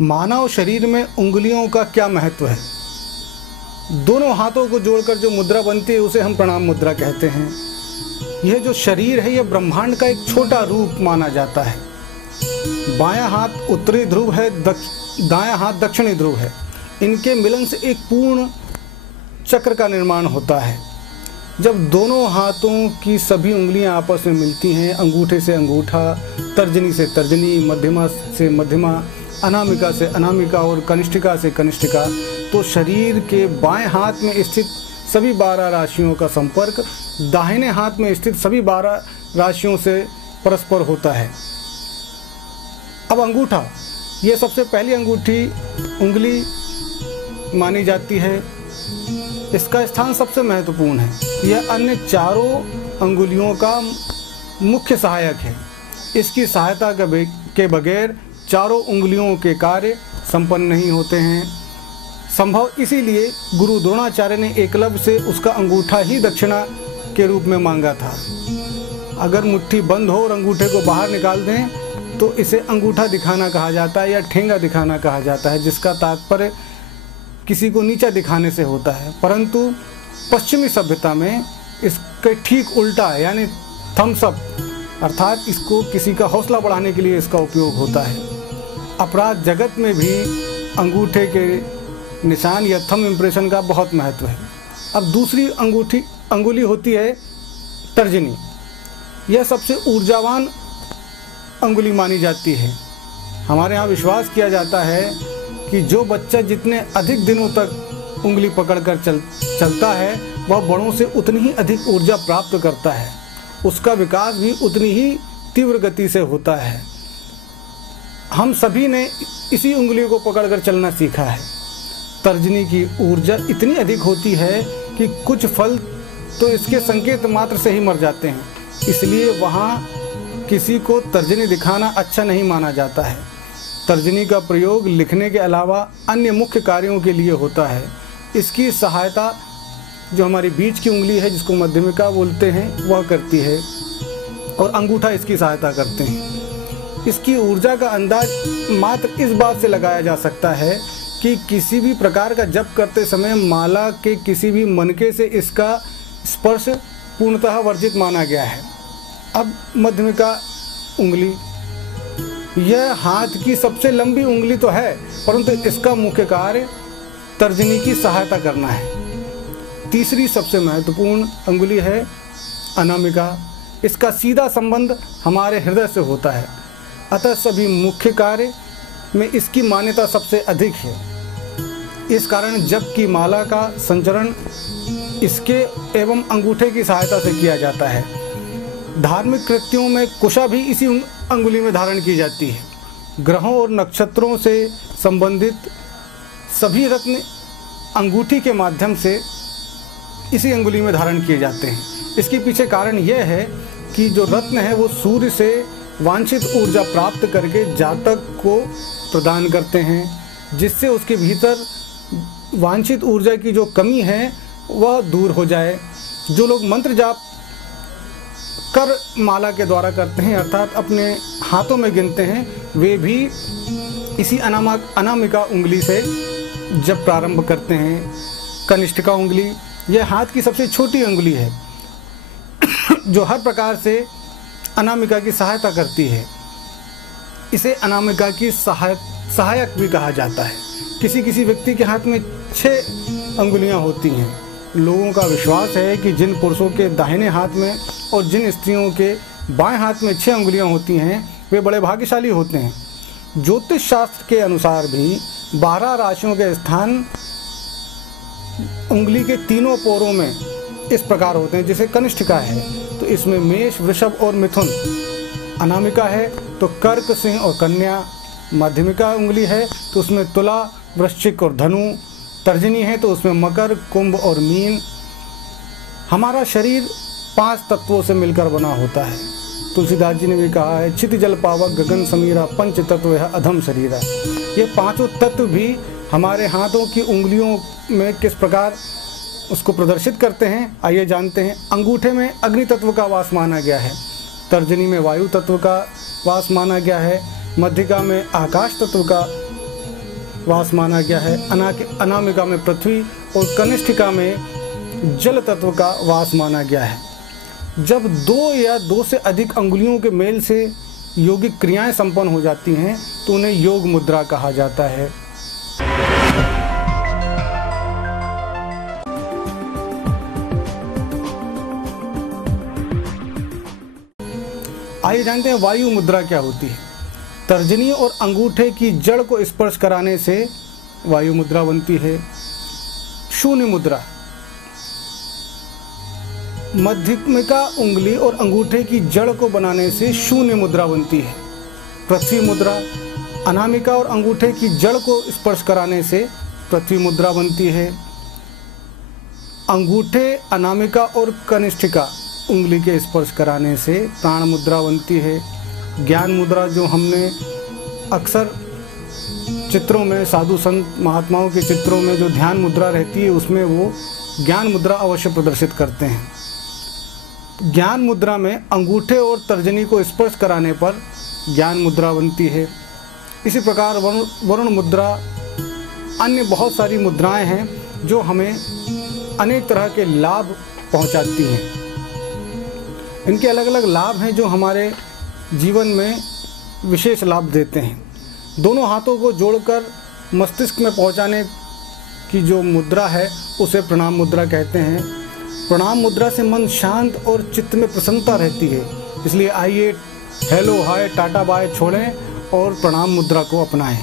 मानव शरीर में उंगलियों का क्या महत्व है? दोनों हाथों को जोड़कर जो मुद्रा बनती है उसे हम प्रणाम मुद्रा कहते हैं। यह जो शरीर है यह ब्रह्मांड का एक छोटा रूप माना जाता है। बायां हाथ उत्तरी ध्रुव है, दायां हाथ दक्षिणी ध्रुव है। इनके मिलन से एक पूर्ण चक्र का निर्माण होता है। जब दोनों हाथों की सभी उंगलियां आपस में मिलती हैं, अंगूठे से अंगूठा, तर्जनी से तर्जनी, मध्यमा से मध्यमा, अनामिका से अनामिका और कनिष्ठिका से कनिष्ठिका, तो शरीर के बाएं हाथ में स्थित सभी 12 राशियों का संपर्क दाहिने हाथ में स्थित सभी 12 राशियों से परस्पर होता है। अब अंगूठा, ये सबसे पहली उंगली मानी जाती है। इसका स्थान सबसे महत्वपूर्ण है। यह अन्य चारों अंगुलियों का मुख्य सहायक है। इसकी सहायता के बगैर चारों उंगलियों के कार्य संपन्न नहीं होते हैं। संभव इसीलिए गुरु द्रोणाचार्य ने एकलव्य से उसका अंगूठा ही दक्षिणा के रूप में मांगा था। अगर मुट्ठी बंद हो और अंगूठे को बाहर निकाल दें तो इसे अंगूठा दिखाना कहा जाता है या ठेंगा दिखाना कहा जाता है, जिसका तात्पर्य किसी को नीचा दिखाने से होता है। परंतु पश्चिमी सभ्यता में इसके ठीक उल्टा है, यानी थम्स अप, अर्थात इसको किसी का हौसला बढ़ाने के लिए इसका उपयोग होता है। अपराध जगत में भी अंगूठे के निशान या थंब इम्प्रेशन का बहुत महत्व है। अब दूसरी अंगुली होती है तर्जनी। यह सबसे ऊर्जावान अंगुली मानी जाती है। हमारे यहाँ विश्वास किया जाता है कि जो बच्चा जितने अधिक दिनों तक उंगली पकड़कर चलता है वह बड़ों से उतनी ही अधिक ऊर्जा प्राप्त करता है। उसका विकास भी उतनी ही तीव्र गति से होता है। हम सभी ने इसी उंगलियों को पकड़कर चलना सीखा है। तर्जनी की ऊर्जा इतनी अधिक होती है कि कुछ फल तो इसके संकेत मात्र से ही मर जाते हैं। इसलिए वहाँ किसी को तर्जनी दिखाना अच्छा नहीं माना जाता है। तर्जनी का प्रयोग लिखने के अलावा अन्य मुख्य कार्यों के लिए होता है। इसकी सहायता जो हमारी बीच की उंगली है, जिसको मध्यमिका बोलते हैं, वह करती है और अंगूठा इसकी सहायता करते हैं। इसकी ऊर्जा का अंदाज मात्र इस बात से लगाया जा सकता है कि किसी भी प्रकार का जप करते समय माला के किसी भी मनके से इसका स्पर्श पूर्णतः वर्जित माना गया है। अब मध्यमिका उंगली, यह हाथ की सबसे लंबी उंगली तो है, परंतु इसका मुख्य कार्य तर्जनी की सहायता करना है। तीसरी सबसे महत्वपूर्ण अंगुली है अनामिका। इसका सीधा संबंध हमारे हृदय से होता है, अतः सभी मुख्य कार्य में इसकी मान्यता सबसे अधिक है। इस कारण जप की माला का संचरण इसके एवं अंगूठे की सहायता से किया जाता है। धार्मिक कृत्यों में कुशा भी इसी अंगुली में धारण की जाती है। ग्रहों और नक्षत्रों से संबंधित सभी रत्न अंगूठी के माध्यम से इसी अंगुली में धारण किए जाते हैं। इसके पीछे कारण यह है कि जो रत्न है वो सूर्य से वांछित ऊर्जा प्राप्त करके जातक को प्रदान करते हैं, जिससे उसके भीतर वांछित ऊर्जा की जो कमी है वह दूर हो जाए। जो लोग मंत्र जाप कर माला के द्वारा करते हैं, अर्थात अपने हाथों में गिनते हैं, वे भी इसी अनामिका उंगली से जब प्रारंभ करते हैं। कनिष्ठिका उंगली, यह हाथ की सबसे छोटी उंगली है जो हर प्रकार से अनामिका की सहायता करती है। इसे अनामिका की सहायक भी कहा जाता है। किसी किसी व्यक्ति के हाथ में 6 अंगुलियां होती हैं। लोगों का विश्वास है कि जिन पुरुषों के दाहिने हाथ में और जिन स्त्रियों के बाएं हाथ में 6 अंगुलियां होती हैं वे बड़े भाग्यशाली होते हैं। ज्योतिष शास्त्र के अनुसार भी 12 राशियों के स्थान उंगली के तीनों पोरों में इस प्रकार होते हैं। जैसे कनिष्ठिका है तो इसमें मेष, वृषभ और मिथुन। अनामिका है तो कर्क, सिंह और कन्या। मध्यमिका उंगली है तो उसमें तुला, वृश्चिक और धनु। तर्जनी है तो उसमें मकर, कुंभ और मीन। हमारा शरीर 5 तत्वों से मिलकर बना होता है। तुलसीदास जी ने भी कहा है, क्षिति जल पावक गगन समीरा, पंच तत्व है अधम शरीरा। ये 5 तत्व भी हमारे हाथों की उंगलियों में किस प्रकार उसको प्रदर्शित करते हैं, आइए जानते हैं। अंगूठे में अग्नि तत्व का वास माना गया है। तर्जनी में वायु तत्व का वास माना गया है। मध्यिका में आकाश तत्व का वास माना गया है, अनामिका में पृथ्वी और कनिष्ठिका में जल तत्व का वास माना गया है। जब 2 या 2 से अधिक अंगुलियों के मेल से योगिक क्रियाएं संपन्न हो जाती हैं तो उन्हें योग मुद्रा कहा जाता है। आइए जानते हैं वायु मुद्रा क्या होती है। तर्जनी और अंगूठे की जड़ को स्पर्श कराने से वायु मुद्रा बनती है। शून्य मुद्रा, मध्यमिका उंगली और अंगूठे की जड़ को बनाने से शून्य मुद्रा बनती है। पृथ्वी मुद्रा, अनामिका और अंगूठे की जड़ को स्पर्श कराने से पृथ्वी मुद्रा बनती है। अंगूठे, अनामिका और कनिष्ठिका उंगली के स्पर्श कराने से प्राण मुद्रा बनती है। ज्ञान मुद्रा, जो हमने अक्सर चित्रों में, साधु संत महात्माओं के चित्रों में जो ध्यान मुद्रा रहती है उसमें वो ज्ञान मुद्रा अवश्य प्रदर्शित करते हैं। ज्ञान मुद्रा में अंगूठे और तर्जनी को स्पर्श कराने पर ज्ञान मुद्रा बनती है। इसी प्रकार वरुण मुद्रा, अन्य बहुत सारी मुद्राएं हैं जो हमें अनेक तरह के लाभ पहुंचाती हैं। इनके अलग अलग लाभ हैं जो हमारे जीवन में विशेष लाभ देते हैं। दोनों हाथों को जोड़कर मस्तिष्क में पहुंचाने की जो मुद्रा है उसे प्रणाम मुद्रा कहते हैं। प्रणाम मुद्रा से मन शांत और चित्त में प्रसन्नता रहती है। इसलिए आइए हेलो, हाय, टाटा, बाय छोड़ें और प्रणाम मुद्रा को अपनाएं।